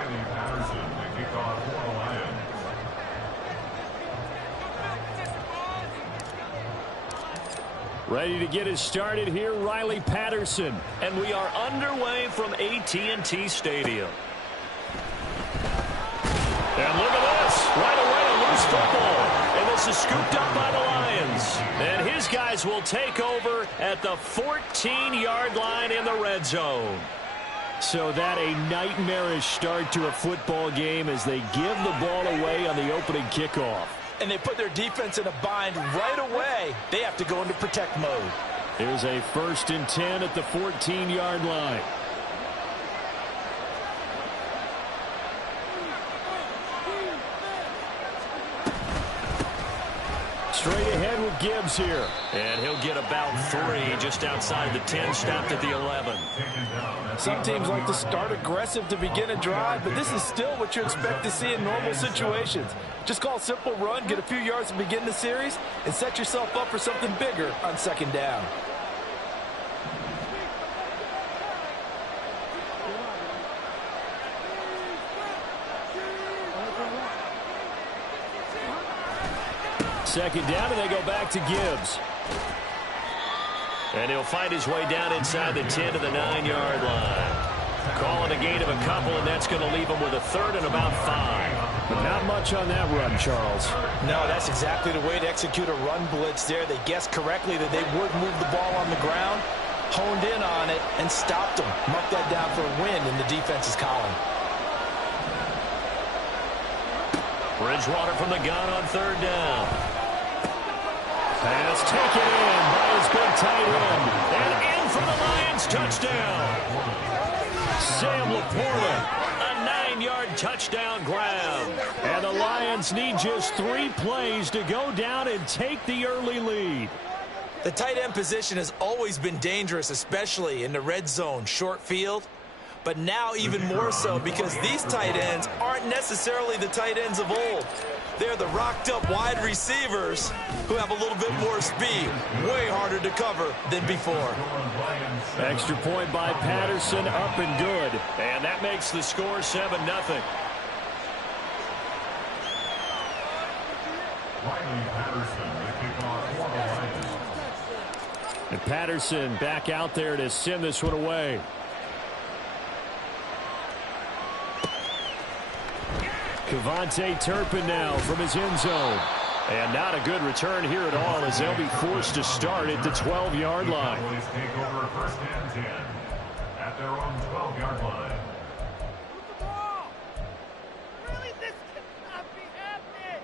Riley Patterson to kick off for the Lions. Ready to get us started here, Riley Patterson. And we are underway from AT&T Stadium. And look at this. Right away, a loose football. And this is scooped up by the Lions. And his guys will take over at the 14-yard line in the red zone. So that a nightmarish start to a football game as they give the ball away on the opening kickoff. And they put their defense in a bind right away. They have to go into protect mode. Here's a 1st and 10 at the 14-yard line. Straight ahead with Gibbs here. And he'll get about 3 just outside the 10, stopped at the 11. Some teams like to start aggressive to begin a drive, but this is still what you expect to see in normal situations. Just call a simple run, get a few yards to begin the series, and set yourself up for something bigger on 2nd down. Second down, and they go back to Gibbs. And he'll find his way down inside the 10 to the 9-yard line. Calling a gain of a couple, and that's going to leave him with a 3rd and about 5. But not much on that run, Charles. No, that's exactly the way to execute a run blitz there. They guessed correctly that they would move the ball on the ground, honed in on it, and stopped them. Mark that down for a win in the defense's column. Bridgewater from the gun on 3rd down. Pass taken in by his big tight end. And in for the Lions touchdown. Sam Laporta. A 9-yard touchdown grab. And the Lions need just 3 plays to go down and take the early lead. The tight end position has always been dangerous, especially in the red zone, short field. But now even more so because these tight ends aren't necessarily the tight ends of old. They're the rocked-up wide receivers who have a little bit more speed, way harder to cover than before. Extra point by Patterson, up and good. And that makes the score 7-0. Riley Patterson to kick off for the Lions. And Patterson back out there to send this one away. Kevontae Turpin now from his end zone. And not a good return here at all as they'll be forced to start at the 12-yard line. Cowboys take over 1st and 10 at their own 12-yard line. Really, this cannot be happening.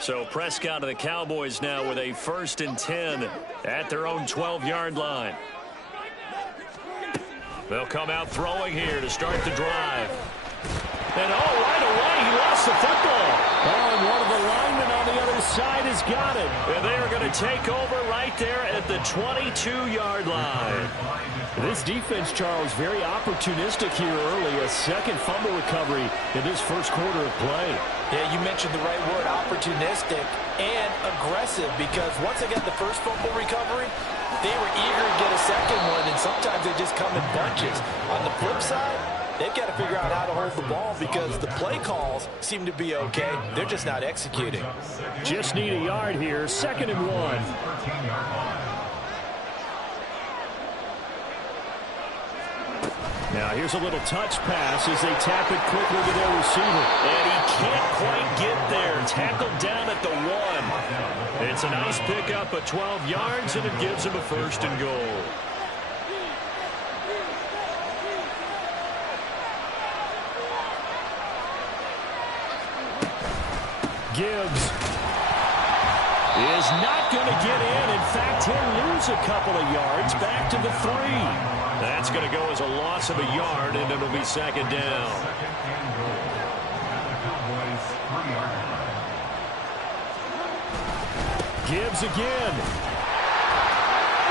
So Prescott and the Cowboys now with a 1st and 10 at their own 12-yard line. They'll come out throwing here to start the drive. And right away he lost the football. And one of the linemen on the other side has got it. And they are going to take over right there at the 22-yard line. This defense, Charles, very opportunistic here early. A 2nd fumble recovery in this 1st quarter of play. Yeah, you mentioned the right word, opportunistic and aggressive, because once they got the 1st fumble recovery, they were eager to get a 2nd one, and sometimes they just come in bunches. On the flip side, they've got to figure out how to hold the ball because the play calls seem to be okay. They're just not executing. Just need a yard here, 2nd and 1. Now here's a little touch pass as they tap it quickly to their receiver. And he can't quite get there. Tackled down at the 1. It's a nice pickup of 12 yards, and it gives him a 1st and goal. Gibbs is not going to get in. In fact, he'll lose a couple of yards back to the 3. That's going to go as a loss of a yard, and it'll be 2nd down. Gibbs again.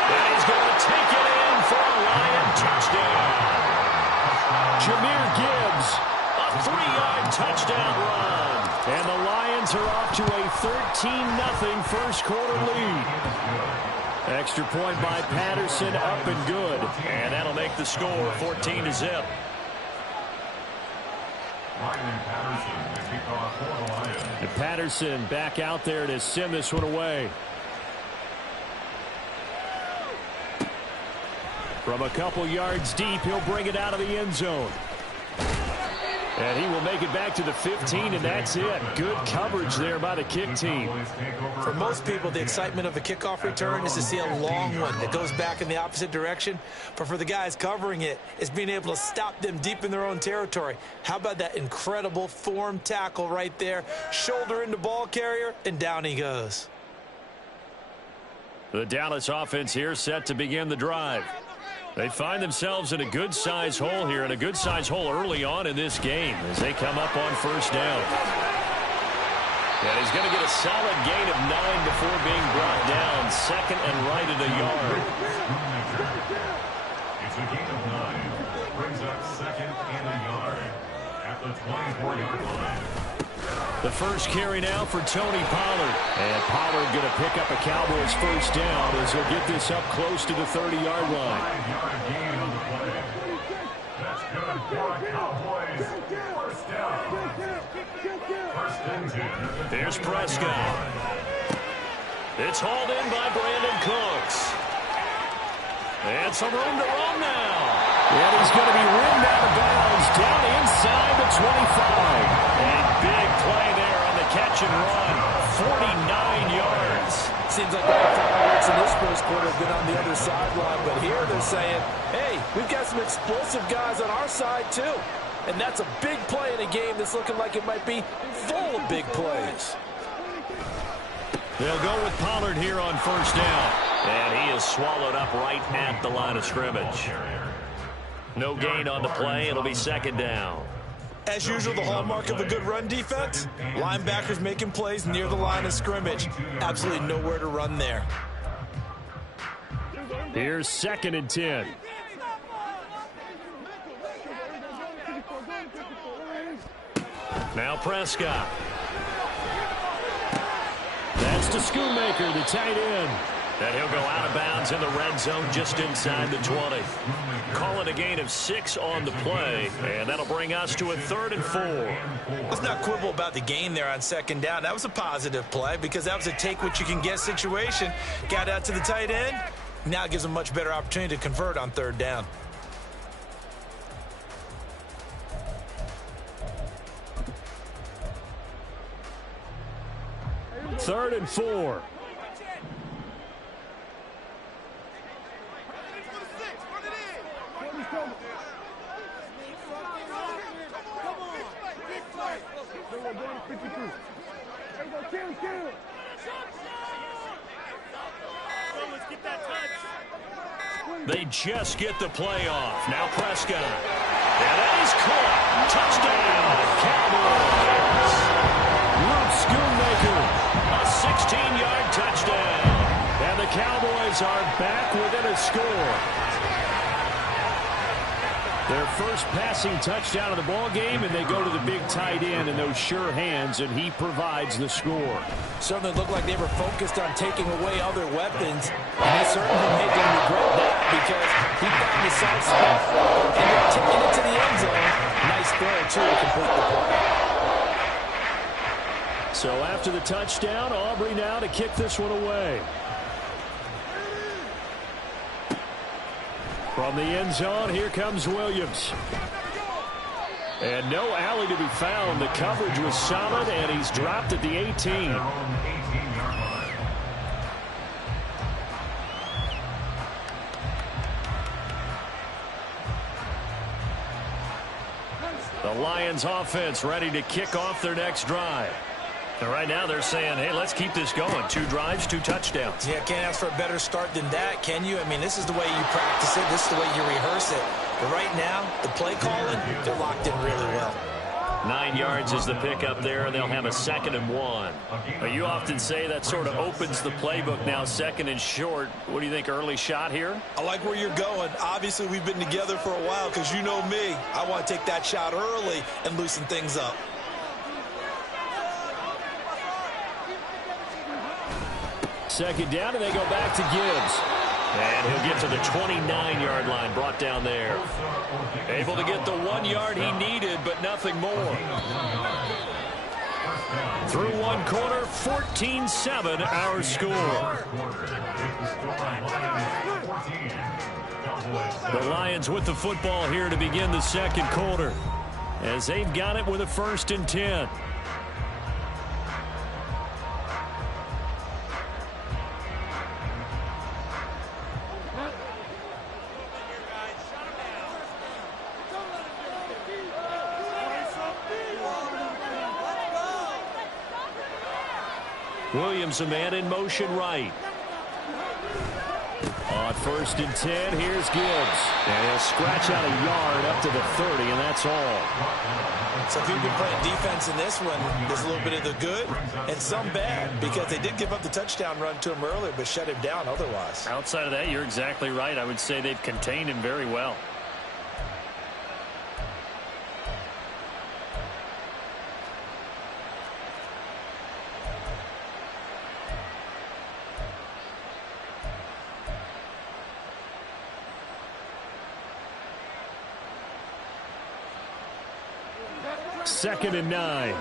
And he's going to take it in for a Lion touchdown. Jahmyr Gibbs. A 3-yard touchdown run. And the Lions are off to a 13-0 first quarter lead. Extra point by Patterson, up and good. And that'll make the score 14-0. And Patterson back out there to send this one away. From a couple yards deep, he'll bring it out of the end zone. And he will make it back to the 15, and that's it. Good coverage there by the kick team. For most people, the excitement of a kickoff return is to see a long one that goes back in the opposite direction. But for the guys covering it, it's being able to stop them deep in their own territory. How about that incredible form tackle right there? Shoulder into ball carrier, and down he goes. The Dallas offense here set to begin the drive. They find themselves in a good-sized hole here, and a good-sized hole early on in this game as they come up on first down. And he's going to get a solid gain of 9 before being brought down. Second and right at a yard. It's a gain of 9. Brings up second and a yard at the 24-yard line. The first carry now for Tony Pollard. And Pollard going to pick up a Cowboys first down as he'll get this up close to the 30-yard line. 5-yard gain on the play. That's good for a Cowboys first down. First and 10. There's Prescott. It's hauled in by Brandon Cooks. And some room to run now. And he's going to be ridden out of bounds down inside the 25. A big play there on the catch and run. 49 yards. Seems like the fireworks in this first quarter have been on the other sideline, but here they're saying, hey, we've got some explosive guys on our side too. And that's a big play in a game that's looking like it might be full of big plays. They'll go with Pollard here on first down. And he is swallowed up right at the line of scrimmage. No gain on the play. It'll be second down. As usual, the hallmark of a good run defense, linebackers making plays near the line of scrimmage. Absolutely nowhere to run there. Here's second and 10. Now Prescott. That's to Schoonmaker, the tight end. And he'll go out of bounds in the red zone just inside the 20. Call it a gain of 6 on the play, and that'll bring us to a 3rd and 4. Let's not quibble about the gain there on second down. That was a positive play because that was a take-what-you-can-get situation. Got out to the tight end. Now it gives them a much better opportunity to convert on third down. Third and 4. They just get the play off. Now Prescott. And that is caught. Touchdown, Cowboys. Luke Schoonmaker. A 16-yard touchdown. And the Cowboys are back within a score. Their first passing touchdown of the ball game, and they go to the big tight end in those sure hands, and he provides the score. Certainly looked like they were focused on taking away other weapons, and they certainly made them regret that because he found the soft spot and they're taking it to the end zone. Nice throw, too, to complete the play. So after the touchdown, Aubrey now to kick this one away. From the end zone, here comes Williams. And no alley to be found. The coverage was solid, and he's dropped at the 18. The Lions offense ready to kick off their next drive. And right now they're saying, hey, let's keep this going. 2 drives, 2 touchdowns. Yeah, can't ask for a better start than that, can you? I mean, this is the way you practice it. This is the way you rehearse it. But right now, the play calling, they're locked in really well. 9 yards is the pickup there, and they'll have a 2nd and 1. You often say that sort of opens the playbook now, 2nd and short. What do you think, early shot here? I like where you're going. Obviously, we've been together for a while because you know me. I want to take that shot early and loosen things up. Second down, and they go back to Gibbs. And he'll get to the 29-yard line, brought down there. Able to get the 1 yard he needed, but nothing more. Through one quarter, 14-7 our score. The Lions with the football here to begin the second quarter, as they've got it with a 1st and 10. Williams, a man in motion right. On 1st and 10, here's Gibbs. And he'll scratch out a yard up to the 30, and that's all. So if you've been playing defense in this one, there's a little bit of the good and some bad, because they did give up the touchdown run to him earlier, but shut him down otherwise. Outside of that, you're exactly right. I would say they've contained him very well. Second and 9.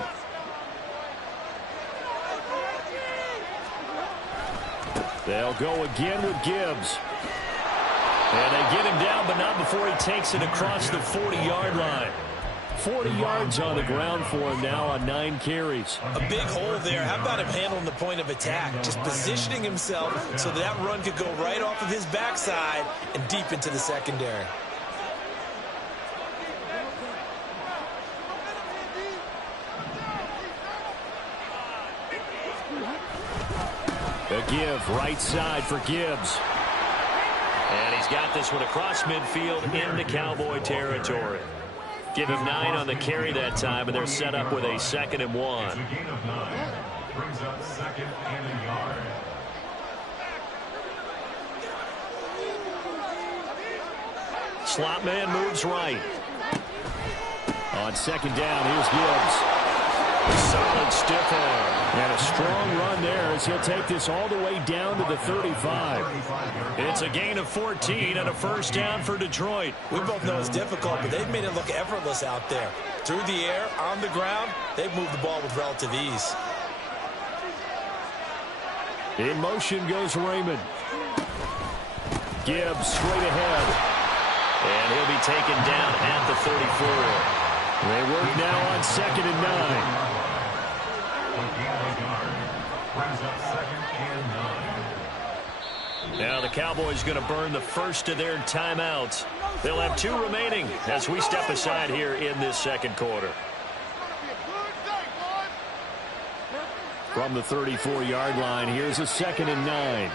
They'll go again with Gibbs. And they get him down, but not before he takes it across the 40-yard line. 40 yards on the ground for him now on 9 carries. A big hole there. How about him handling the point of attack? Just positioning himself so that run could go right off of his backside and deep into the secondary. The give, right side for Gibbs. And he's got this one across midfield into Cowboy territory. Give him 9 on the carry that time, and they're set up with a 2nd and 1. It's a gain of 9. Brings up 2nd and a yard. Slot man moves right. On 2nd down, here's Gibbs. Solid stiff arm. And a strong run there as he'll take this all the way down to the 35. It's a gain of 14 and a 1st down for Detroit. We both know it's difficult, but they've made it look effortless out there. Through the air, on the ground, they've moved the ball with relative ease. In motion goes Raymond. Gibbs straight ahead. And he'll be taken down at the 34. They work now on 2nd and 9. Now the Cowboys going to burn the first of their timeouts. They'll have 2 remaining as we step aside here in this second quarter. From the 34-yard line, here's a 2nd and 9.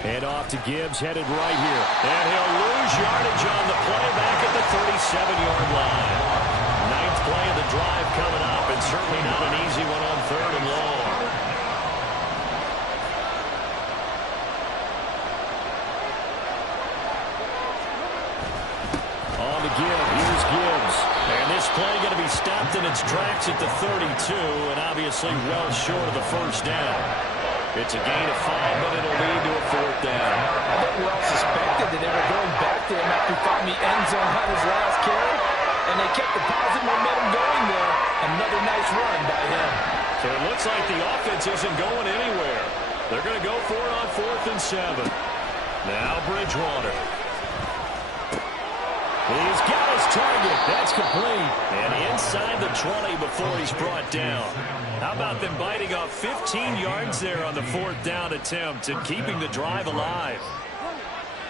Head off to Gibbs, headed right here. And he'll lose yardage on the play back at the 37-yard line. 9th play of the drive coming up, and certainly not an easy one on 3rd and long. On the give, here's Gibbs. And this play going to be stopped in its tracks at the 32, and obviously well short of the 1st down. It's a gain of 5, but it'll lead to a 4th down. I think we all suspected that they were going back to him after he found the end zone on his last carry, and they kept the positive momentum going there. Another nice run by him. So it looks like the offense isn't going anywhere. They're going to go for it on 4th and 7. Now Bridgewater. He's got his target. That's complete. And inside the 20 before he's brought down. How about them biting off 15 yards there on the 4th down attempt and keeping the drive alive?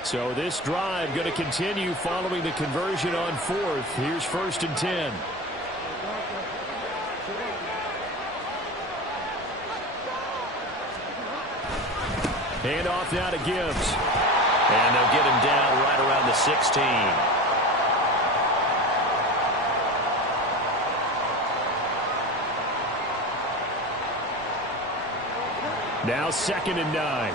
So this drive going to continue following the conversion on 4th. Here's 1st and 10. Hand off now to Gibbs. And they'll get him down right around the 16. Now 2nd and 9.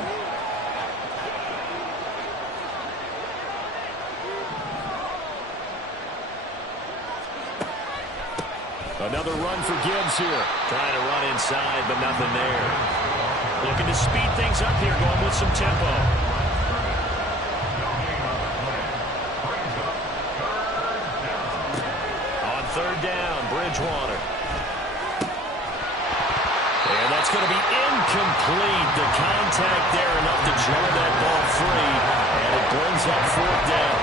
Another run for Gibbs here. Trying to run inside, but nothing there. Looking to speed things up here, going with some tempo. On third down, Bridgewater. And that's going to be incomplete. The contact there enough to jar that ball free. And it brings up fourth down.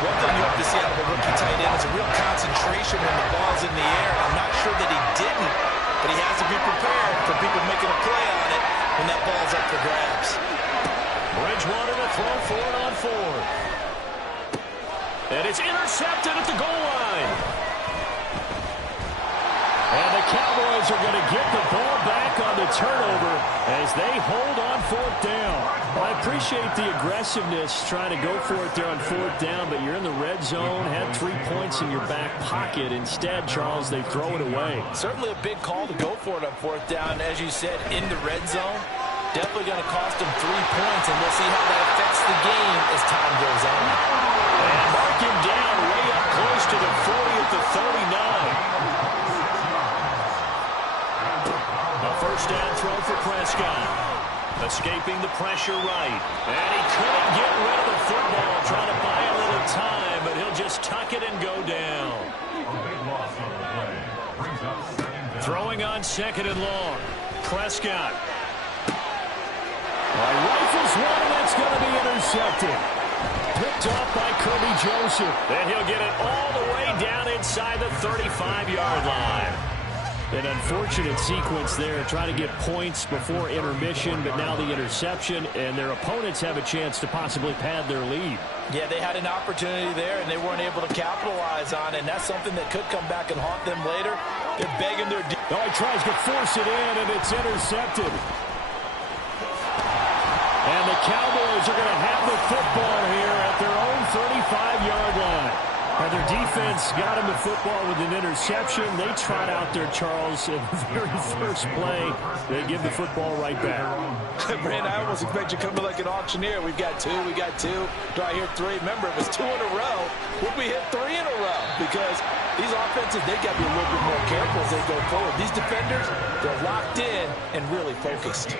One thing you have to see out of a rookie tight end is a real concentration when the ball's in the air. I'm not sure that he didn't, but he has to be prepared for people making a play on it when that ball's up for grabs. Bridgewater to throw for it on fourth. And it's intercepted at the goal line. And the Cowboys are going to get the ball back on the turnover as they hold on fourth down. Well, I appreciate the aggressiveness trying to go for it there on fourth down, but you're in the red zone, had 3 points in your back pocket. Instead, Charles, they throw it away. Certainly a big call to go for it on fourth down. As you said, in the red zone, definitely going to cost them 3 points, and we'll see how that affects the game as time goes on. And mark him down way up close to the 40 at the 39. A first down throw for Prescott. Escaping the pressure right. And he couldn't get rid of the football. Trying to buy a little time, but he'll just tuck it and go down. A big loss on the play. Brings up second down. Throwing on second and long. Prescott. Rifles one, and that's going to be intercepted. Picked off by Kirby Joseph. And he'll get it all the way down inside the 35-yard line. An unfortunate sequence there, trying to get points before intermission, but now the interception, and their opponents have a chance to possibly pad their lead. Yeah, they had an opportunity there, and they weren't able to capitalize on it, and that's something that could come back and haunt them later. They're begging their... Oh, he tries to force it in, and it's intercepted. And the Cowboys are going to have the football here at their own 35-yard line. And their defense got him the football with an interception. They trot out there, Charles, in the very first play. They give the football right back. Brand, I almost expect you to come in like an auctioneer. We've got two. Do I hear 3? Remember, if it's 2 in a row, we'll be hit 3 in a row. Because these offenses, they got to be a little bit more careful as they go forward. These defenders, they're locked in and really focused.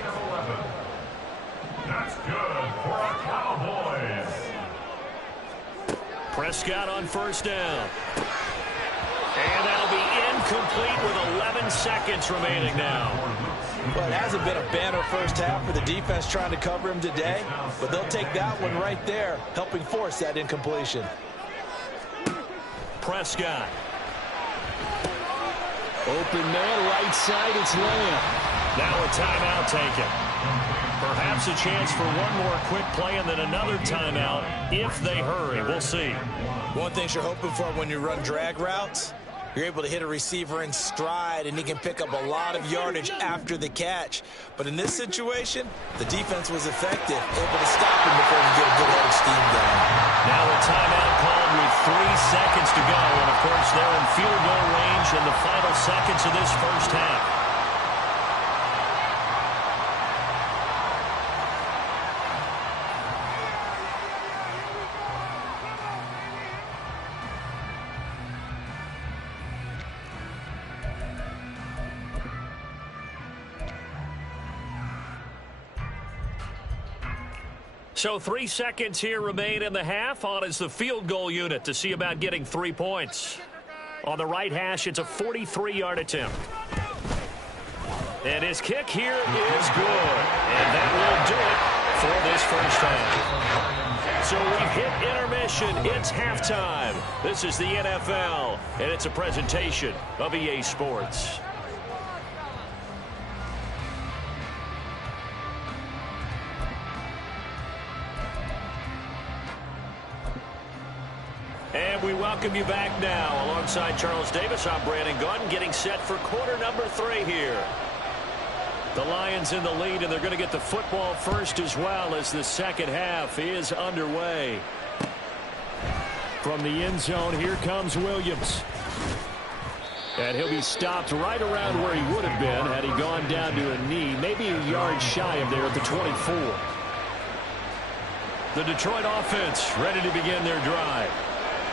That's good for our Cowboys. Prescott on first down. And that'll be incomplete with 11 seconds remaining now. Well, it hasn't been a banner first half for the defense trying to cover him today, but they'll take that one right there, helping force that incompletion. Prescott. Open man, right side, it's Lamb. Now a timeout taken. Perhaps a chance for one more quick play and then another timeout if they hurry. We'll see. One thing you're hoping for when you run drag routes, you're able to hit a receiver in stride, and he can pick up a lot of yardage after the catch. But in this situation, the defense was effective, able to stop him before he could get a good head of steam going. Now a timeout called with 3 seconds to go. And, of course, they're in field goal range in the final seconds of this first half. So 3 seconds here remain in the half. On is the field goal unit to see about getting 3 points. On the right hash, it's a 43-yard attempt. And his kick here is good. And that will do it for this first half. So we've hit intermission. It's halftime. This is the NFL, and it's a presentation of EA Sports. And we welcome you back now. Alongside Charles Davis, I'm Brandon Gunn, getting set for quarter number 3 here. The Lions in the lead, and they're going to get the football first as well as the second half is underway. From the end zone, here comes Williams. And he'll be stopped right around where he would have been had he gone down to a knee, maybe a yard shy of there at the 24. The Detroit offense ready to begin their drive.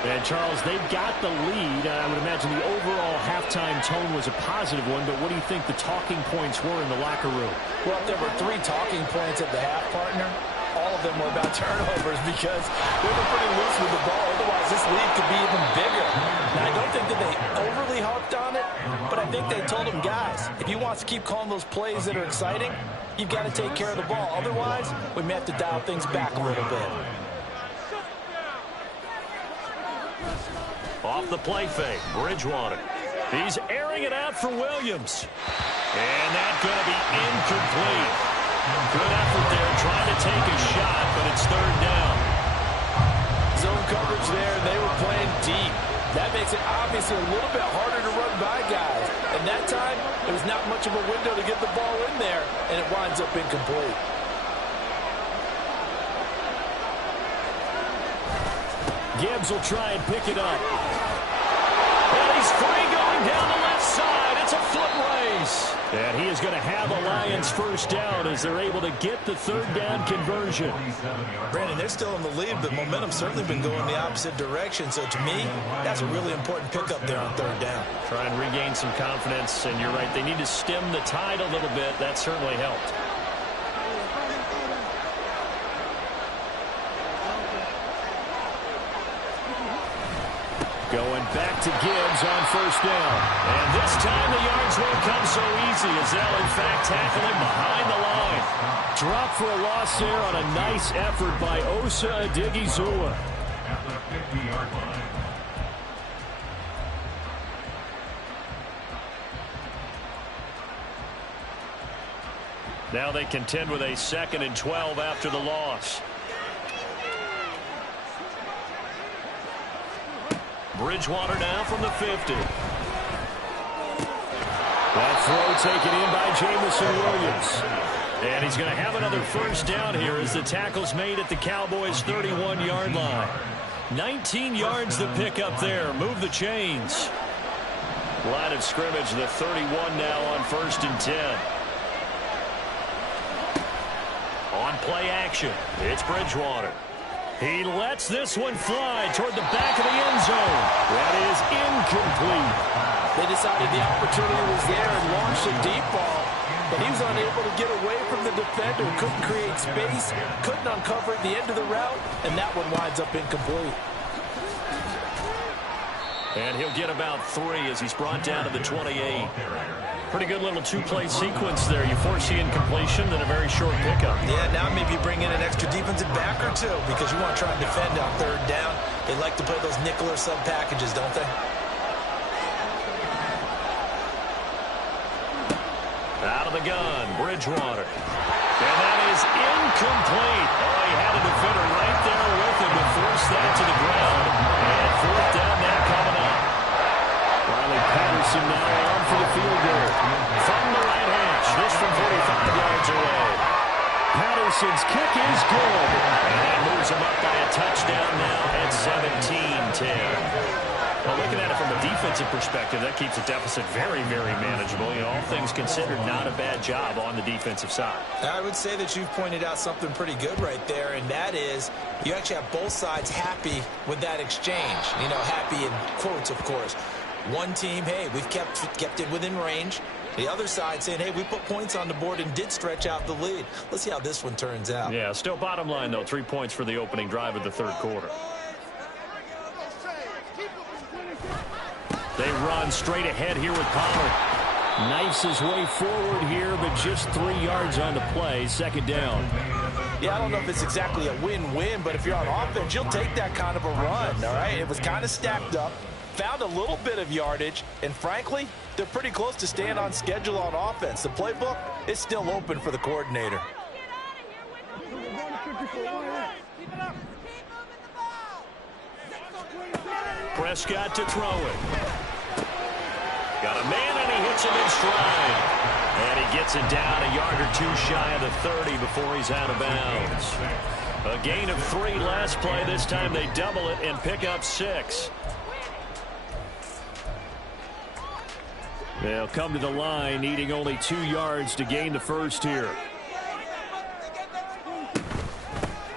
And, Charles, they've got the lead. I would imagine the overall halftime tone was a positive one, but what do you think the talking points were in the locker room? Well, if there were 3 talking points at the half, partner, all of them were about turnovers because they were pretty loose with the ball. Otherwise, this lead could be even bigger. Now, I don't think that they overly harped on it, but I think they told them, guys, if you want to keep calling those plays that are exciting, you've got to take care of the ball. Otherwise, we may have to dial things back a little bit. Off the play fake, Bridgewater. He's airing it out for Williams. And that's going to be incomplete. Good effort there, trying to take a shot, but it's third down. Zone coverage there, and they were playing deep. That makes it obviously a little bit harder to run by guys. And that time, there was not much of a window to get the ball in there, and it winds up incomplete. Gibbs will try and pick it up. And he's free going down the left side. It's a foot race. And he is going to have a Lions first down as they're able to get the third down conversion. Brandon, they're still in the lead, but momentum's certainly been going the opposite direction. So to me, that's a really important pickup there on third down. Try and regain some confidence, and you're right, they need to stem the tide a little bit. That certainly helped. Going back to Gibbs on first down. And this time the yards won't come so easy as they'll, in fact, tackle him behind the line. Drop for a loss there on a nice effort by Osa Odighizuwa. At the 50-yard line. Now they contend with a 2nd and 12 after the loss. Bridgewater now from the 50. That throw taken in by Jameson Williams. And he's going to have another first down here as the tackle's made at the Cowboys' 31-yard line. 19 yards to pick up there. Move the chains. Line of scrimmage, the 31 now on 1st and 10. On play action, it's Bridgewater. He lets this one fly toward the back of the end zone. That is incomplete. They decided the opportunity was there and launched a deep ball, but he was unable to get away from the defender, couldn't create space, couldn't uncover at the end of the route, and that one winds up incomplete. And he'll get about 3 as he's brought down to the 28. Pretty good little 2-play sequence there. You force the incompletion, then a very short pickup. Yeah, now maybe you bring in an extra defensive back or two because you want to try and defend on third down. They like to play those nickel or sub packages, don't they? Out of the gun, Bridgewater. And that is incomplete. Oh, he had a defender right there with him to force that to the ground. And fourth down now coming up. Riley Patterson now on for the field goal. From the right hash, this from 45 yards away. Patterson's kick is good. And that moves him up by a touchdown now at 17-10. Well, looking at it from a defensive perspective, that keeps the deficit very, very manageable. You know, all things considered, not a bad job on the defensive side. I would say that you've pointed out something pretty good right there, and that is you actually have both sides happy with that exchange. You know, happy in quotes, of course. One team, hey, we've kept it within range. The other side saying, hey, we put points on the board and did stretch out the lead. Let's see how this one turns out. Yeah, still bottom line, though, 3 points for the opening drive of the third quarter. They run straight ahead here with Pollard. Knifes his way forward here, but just 3 yards on the play. 2nd down. Yeah, I don't know if it's exactly a win-win, but if you're on offense, you'll take that kind of a run, all right? It was kind of stacked up, found a little bit of yardage, and frankly, they're pretty close to staying on schedule on offense. The playbook is still open for the coordinator. Prescott to throw it. Got a man, and he hits him in stride. And he gets it down a yard or 2 shy of the 30 before he's out of bounds. A gain of 3 last play. This time they double it and pick up 6. They'll come to the line, needing only 2 yards to gain the first here.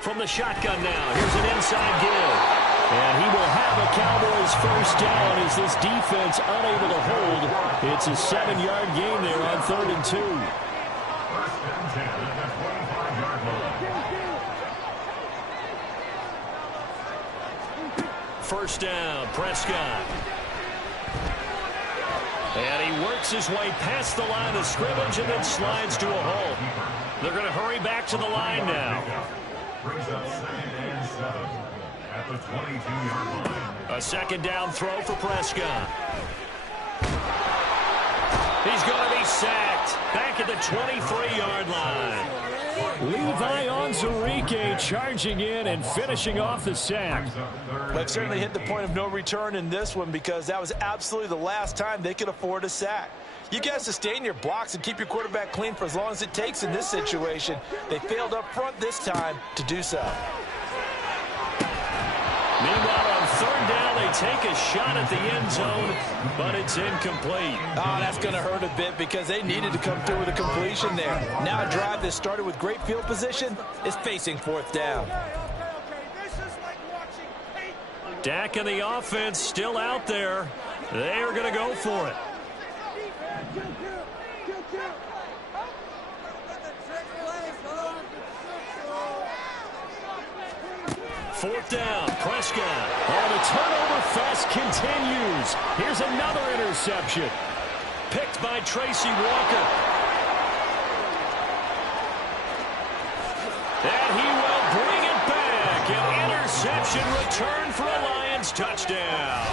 From the shotgun now, here's an inside give. And he will have a Cowboys first down as this defense unable to hold. It's a 7-yard gain there on 3rd and 2. First and 10 at the 25-yard line. First down, Prescott. And he works his way past the line of scrimmage and then slides to a halt. They're going to hurry back to the line now. Brings up 2nd and 7 at the 22-yard line. A second down throw for Prescott. He's going to be sacked back at the 23-yard line. Levi Onwuzurike charging in and finishing off the sack. They've certainly hit the point of no return in this one because that was absolutely the last time they could afford a sack. You got to sustain your blocks and keep your quarterback clean for as long as it takes in this situation. They failed up front this time to do so. Meanwhile, on 3rd down, they take a shot at the end zone, but it's incomplete. Oh, that's going to hurt a bit because they needed to come through with a completion there. Now a drive that started with great field position is facing 4th down. Dak and the offense still out there. They are going to go for it. 4th down, Prescott. Oh, the turnover fest continues. Here's another interception. Picked by Tracy Walker. And he will bring it back. An interception return for a Lions touchdown.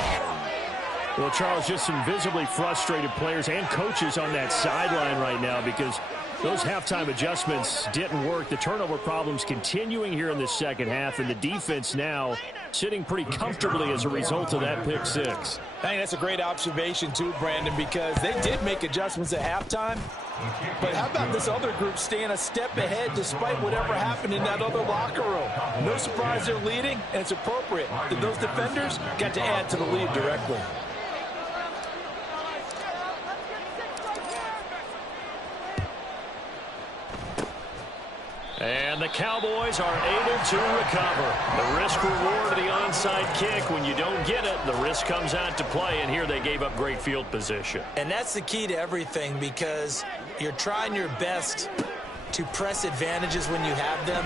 Well, Charles, just some visibly frustrated players and coaches on that sideline right now because those halftime adjustments didn't work. The turnover problems continuing here in the second half, and the defense now sitting pretty comfortably as a result of that pick six. I think that's a great observation too, Brandon, because they did make adjustments at halftime. But how about this other group staying a step ahead despite whatever happened in that other locker room? No surprise they're leading, and it's appropriate that those defenders got to add to the lead directly. And the Cowboys are able to recover. The risk-reward of the onside kick. When you don't get it, the risk comes out to play, and here they gave up great field position. And that's the key to everything because you're trying your best to press advantages when you have them,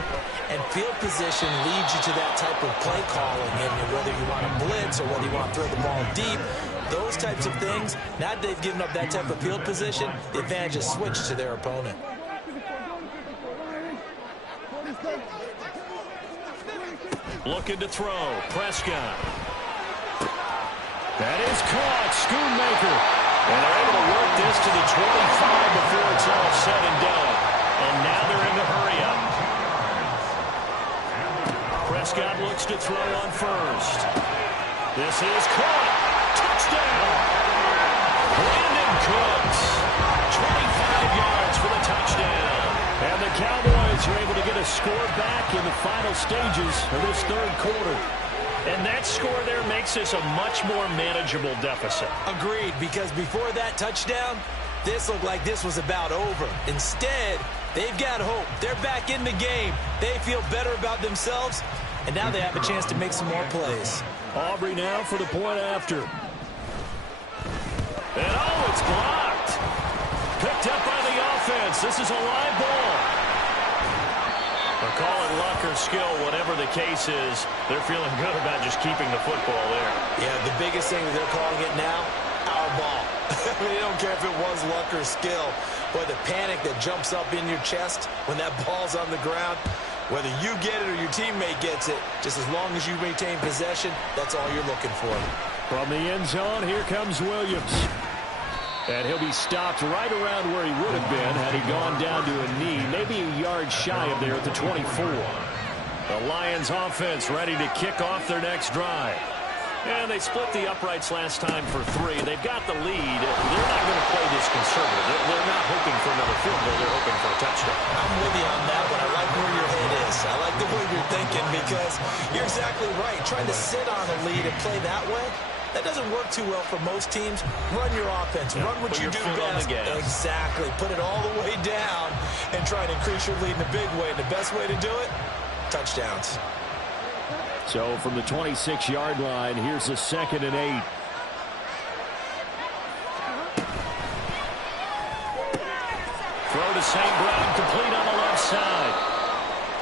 and field position leads you to that type of play calling. And whether you want to blitz or whether you want to throw the ball deep, those types of things, now that they've given up that type of field position, the advantage is switched to their opponent. Looking to throw. Prescott. That is caught. Schoonmaker. And they're able to work this to the 25 before it's all said and done. And now they're in the hurry-up. Prescott looks to throw on first. This is caught. Touchdown. Brandon Cooks. 25 yards for the touchdown. And the Cowboys are able to get a score back in the final stages of this third quarter. And that score there makes this a much more manageable deficit. Agreed, because before that touchdown, this looked like this was about over. Instead, they've got hope. They're back in the game. They feel better about themselves, and now they have a chance to make some more plays. Aubrey now for the point after. And oh, it's blocked. Picked up by the offense. This is a live ball. They'll call it luck or skill, whatever the case is. They're feeling good about just keeping the football there. Yeah, the biggest thing that they're calling it now, our ball. I mean, they don't care if it was luck or skill. Boy, the panic that jumps up in your chest when that ball's on the ground, whether you get it or your teammate gets it, just as long as you maintain possession, that's all you're looking for. From the end zone, here comes Williams. And he'll be stopped right around where he would have been had he gone down to a knee, maybe a yard shy of there at the 24. The Lions offense ready to kick off their next drive. And they split the uprights last time for 3. They've got the lead. They're not going to play this conservative. They're not hoping for another field goal. They're hoping for a touchdown. I'm with you on that, but I like where your head is. I like the way you're thinking because you're exactly right. Trying to sit on a lead and play that way, that doesn't work too well for most teams. Run your offense. Run what you do best. Exactly. Put it all the way down and try and increase your lead in a big way. And the best way to do it, touchdowns. So from the 26-yard line, here's a 2nd and 8. Throw to St. Brown, complete on the left side.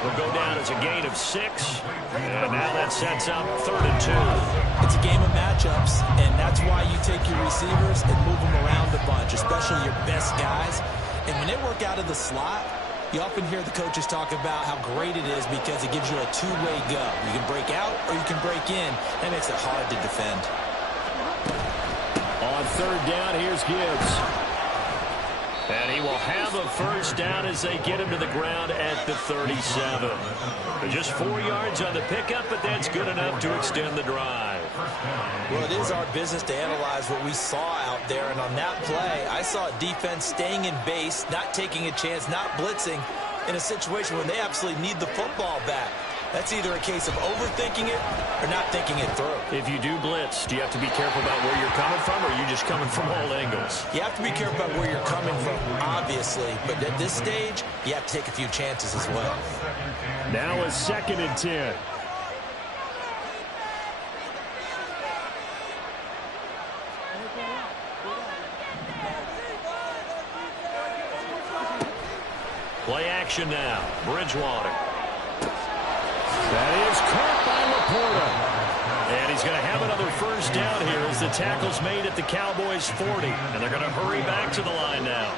Will go down as a gain of 6. And now that sets up 3rd and 2. It's a game of matchups, and that's why you take your receivers and move them around a bunch, especially your best guys. And when they work out of the slot, you often hear the coaches talk about how great it is because it gives you a two-way go. You can break out or you can break in. That makes it hard to defend. On 3rd down, here's Gibbs. And he will have a 1st down as they get him to the ground at the 37. Just 4 yards on the pickup, but that's good enough to extend the drive. Well, it is our business to analyze what we saw out there, and on that play, I saw a defense staying in base, not taking a chance, not blitzing in a situation when they absolutely need the football back. That's either a case of overthinking it or not thinking it through. If you do blitz, do you have to be careful about where you're coming from, or are you just coming from all angles? You have to be careful about where you're coming from, obviously, but at this stage, you have to take a few chances as well. Now a 2nd and 10. Play action now. Bridgewater. That is caught by Laporta. And he's going to have another 1st down here as the tackle's made at the Cowboys' 40. And they're going to hurry back to the line now.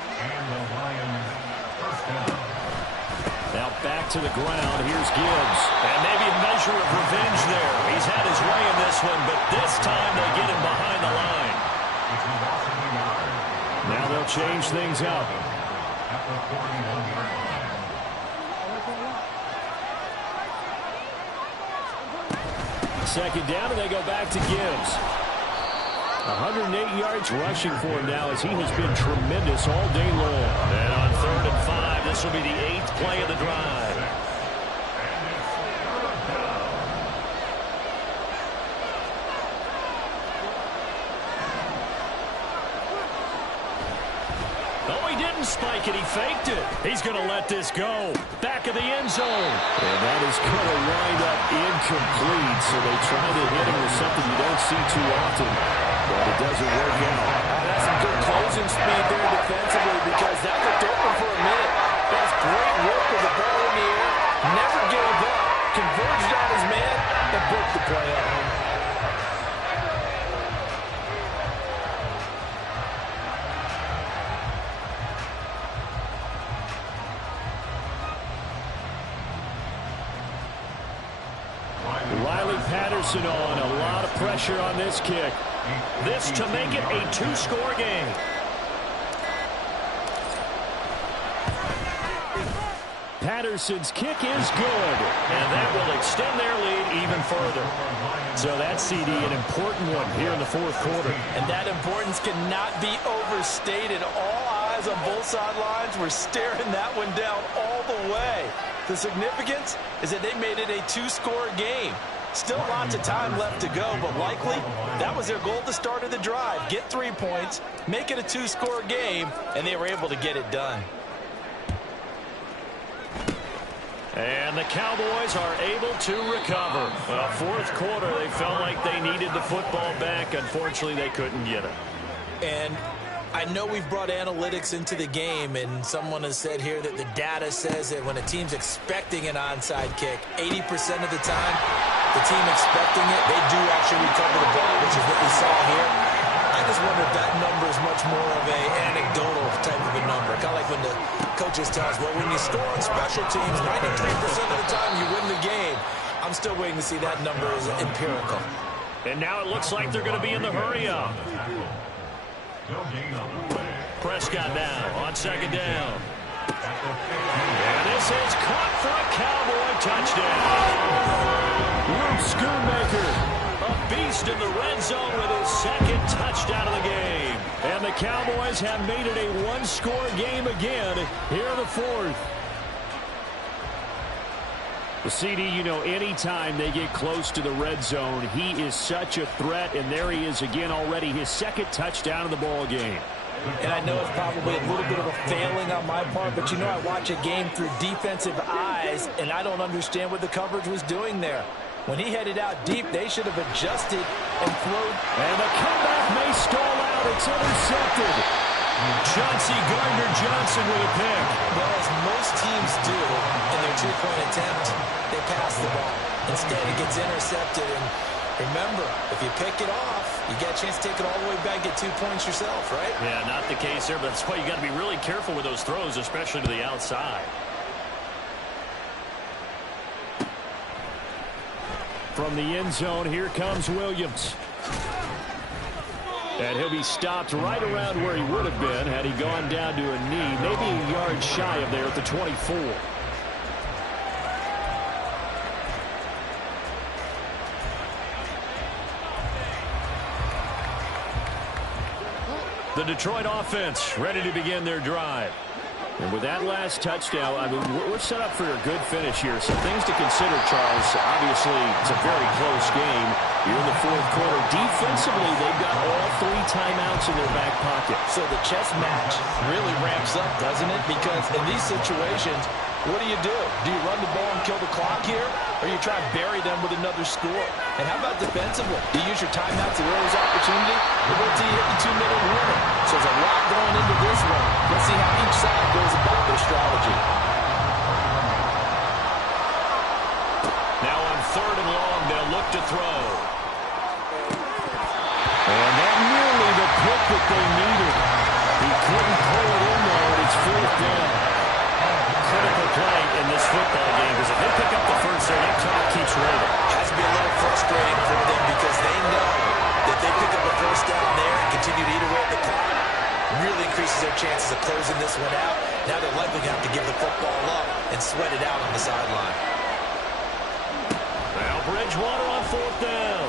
Now back to the ground. Here's Gibbs. And maybe a measure of revenge there. He's had his way in this one, but this time they get him behind the line. Now they'll change things up. 2nd down, and they go back to Gibbs. 108 yards rushing for him now as he has been tremendous all day long. And on 3rd and 5, this will be the 8th play of the drive. Oh, he didn't spike it. He faked it. He's going to let this go. Back of the end zone. And that is going to wind up incomplete. So they try to hit him with something you don't see too often, but it doesn't work out. That's some good closing speed there defensively because that looked open for a minute. That's great work with the ball in the air. Never gave up. Converged on his man and broke the play up. Riley Patterson on. A lot of pressure on this kick. This to make it a 2-score game. Patterson's kick is good. And that will extend their lead even further. So that CD, an important one here in the 4th quarter. And that importance cannot be overstated. All eyes on both sidelines were staring that one down all the way. The significance is that they made it a 2-score game. Still lots of time left to go, but likely that was their goal at the start of the drive. Get 3 points, make it a 2-score game, and they were able to get it done. And the Cowboys are able to recover. Well, 4th quarter, they felt like they needed the football back. Unfortunately, they couldn't get it. And I know we've brought analytics into the game, and someone has said here that the data says that when a team's expecting an onside kick, 80% of the time, the team expecting it, they do actually recover the ball, which is what we saw here. I just wonder if that number is much more of an anecdotal type of a number. Kind of like when the coaches tell us, well, when you score on special teams, 93% of the time you win the game. I'm still waiting to see that number is empirical. And now it looks like they're going to be in the hurry-up. Prescott now on 2nd down. And this is caught for a Cowboy touchdown. Luke Schoonmaker, a beast in the red zone with his 2nd touchdown of the game. and the Cowboys have made it a 1-score game again here in the 4th. The CD, you know, anytime they get close to the red zone, he is such a threat, and there he is again already, his 2nd touchdown of the ball game. And I know it's probably a little bit of a failing on my part, but you know I watch a game through defensive eyes, and I don't understand what the coverage was doing there. When he headed out deep, they should have adjusted and flowed. And the comeback may stall out. It's intercepted. Chauncey Gardner-Johnson with a pick. Well, as most teams do in their two-point attempt, they pass the ball. Instead, it gets intercepted. And remember, if you pick it off, you get a chance to take it all the way back, get 2 points yourself, right? Yeah, not the case there, but that's why you got to be really careful with those throws, especially to the outside. From the end zone, here comes Williams. And he'll be stopped right around where he would have been had he gone down to a knee, maybe a yard shy of there at the 24. The Detroit offense ready to begin their drive. And with that last touchdown, I mean, we're set up for a good finish here. Some things to consider, Charles. Obviously, it's a very close game. You're in the fourth quarter. Defensively, they've got all 3 timeouts in their back pocket. So the chess match really ramps up, doesn't it? Because in these situations, what do? Do you run the ball and kill the clock here? Or you try to bury them with another score? And how about defensively? Do you use your timeouts to early opportunity? Or wait till you hit the 2-minute warning? So there's a lot going into this one. Let's see how each side goes about their strategy. Now on 3rd and long, they'll look to throw. And that nearly the pick that they needed. He couldn't pull it in there, and it's 4th down. Critical play in this football game, because if they pick up the first there, that clock keeps rolling. Has to be a little frustrating for them because they know that they pick up a first down there and continue to eat away at the clock. Really increases their chances of closing this one out. Now they're likely going to have to give the football up and sweat it out on the sideline. Now Bridgewater on 4th down.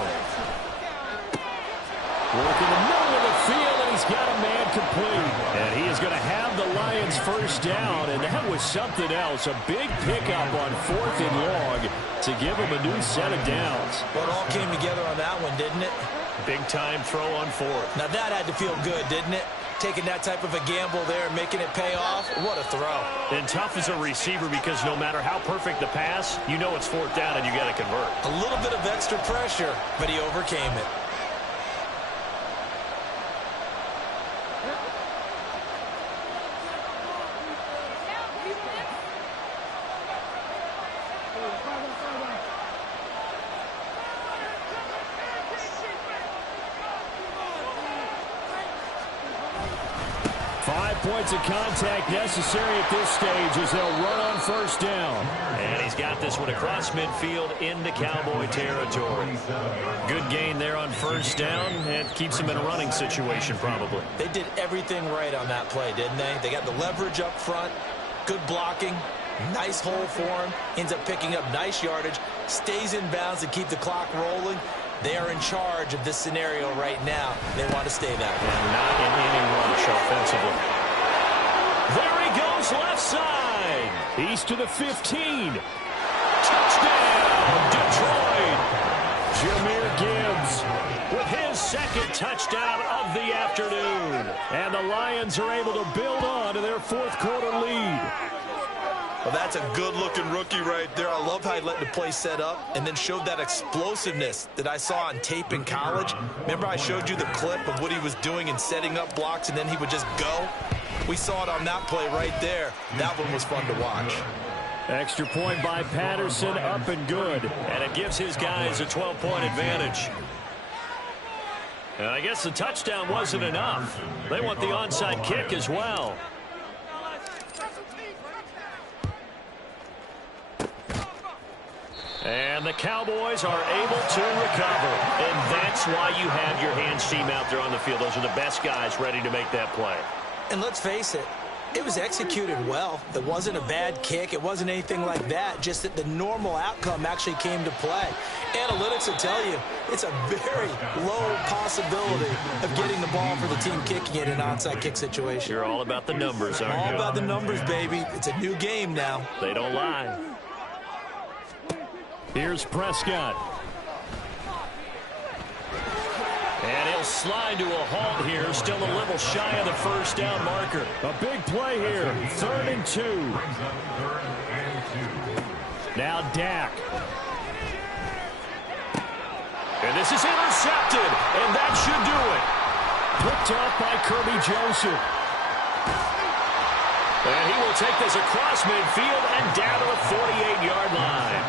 Working the middle of the field, and he's got a man complete. And he is going to have the Lions first down, and that was something else. A big pickup on 4th and long to give him a new set of downs. Well, it all came together on that one, didn't it? Big-time throw on 4th. Now that had to feel good, didn't it? Taking that type of a gamble there, making it pay off. What a throw. And tough as a receiver because no matter how perfect the pass, you know it's 4th down and you got to convert. A little bit of extra pressure, but he overcame it. Points of contact necessary at this stage as they'll run on 1st down. And he's got this one across midfield into Cowboy territory. Good gain there on 1st down and keeps him in a running situation probably. They did everything right on that play, didn't they? They got the leverage up front, good blocking, nice hole for him, ends up picking up nice yardage, stays in bounds to keep the clock rolling. They are in charge of this scenario right now. They want to stay that way. And not in any rush offensively. There he goes left side. He's to the 15. Touchdown, Detroit. Jahmyr Gibbs with his 2nd touchdown of the afternoon. And the Lions are able to build on to their 4th quarter lead. Well, that's a good-looking rookie right there. I love how he let the play set up and then showed that explosiveness that I saw on tape in college. Remember I showed you the clip of what he was doing and setting up blocks, and then he would just go? We saw it on that play right there. That one was fun to watch. Extra point by Patterson, up and good. And it gives his guys a 12-point advantage. And I guess the touchdown wasn't enough. They want the onside kick as well. And the Cowboys are able to recover. And that's why you have your hands team out there on the field. Those are the best guys ready to make that play. And let's face it, it was executed well. It wasn't a bad kick. It wasn't anything like that. Just that the normal outcome actually came to play. Analytics will tell you it's a very low possibility of getting the ball for the team kicking it in an onside kick situation. You're all about the numbers, aren't you? All about the numbers, baby. It's a new game now. They don't lie. Here's Prescott. And he'll slide to a halt here. Still a little shy of the 1st down marker. A big play here. 3rd and 2. Now Dak. And this is intercepted, and that should do it. Picked up by Kirby Joseph. And he will take this across midfield and down to the 48-yard line.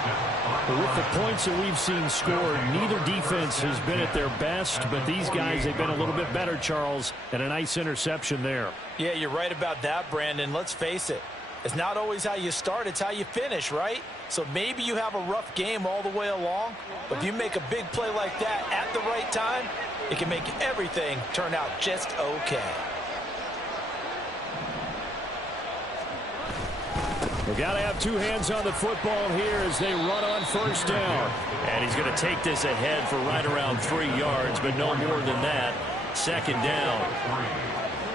With the points that we've seen scored, neither defense has been at their best, but these guys, they've been a little bit better, Charles, and a nice interception there. Yeah, you're right about that, Brandon. Let's face it. It's not always how you start, it's how you finish, right? So maybe you have a rough game all the way along, but if you make a big play like that at the right time, it can make everything turn out just okay. They've got to have two hands on the football here as they run on first down. And he's going to take this ahead for right around 3 yards, but no more than that. Second down.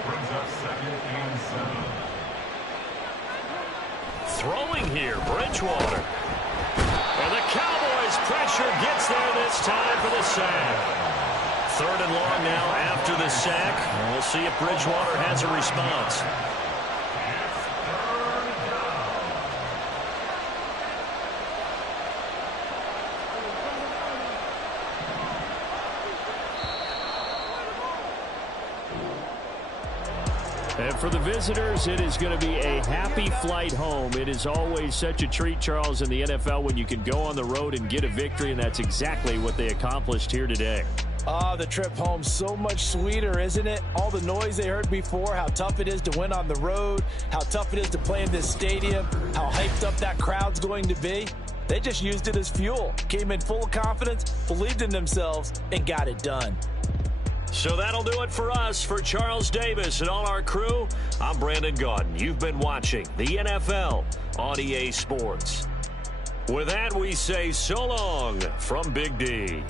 Brings up 2nd and 7. Throwing here, Bridgewater. And the Cowboys' pressure gets there this time for the sack. 3rd and long now after the sack. We'll see if Bridgewater has a response. And for the visitors, it is going to be a happy flight home. It is always such a treat, Charles, in the NFL when you can go on the road and get a victory, and that's exactly what they accomplished here today. The trip home so much sweeter, isn't it? All the noise they heard before, how tough it is to win on the road, how tough it is to play in this stadium, how hyped up that crowd's going to be. They just used it as fuel, came in full of confidence, believed in themselves, and got it done. So that'll do it for us. For Charles Davis and all our crew, I'm Brandon Gaudin. You've been watching the NFL on EA Sports. With that, we say so long from Big D.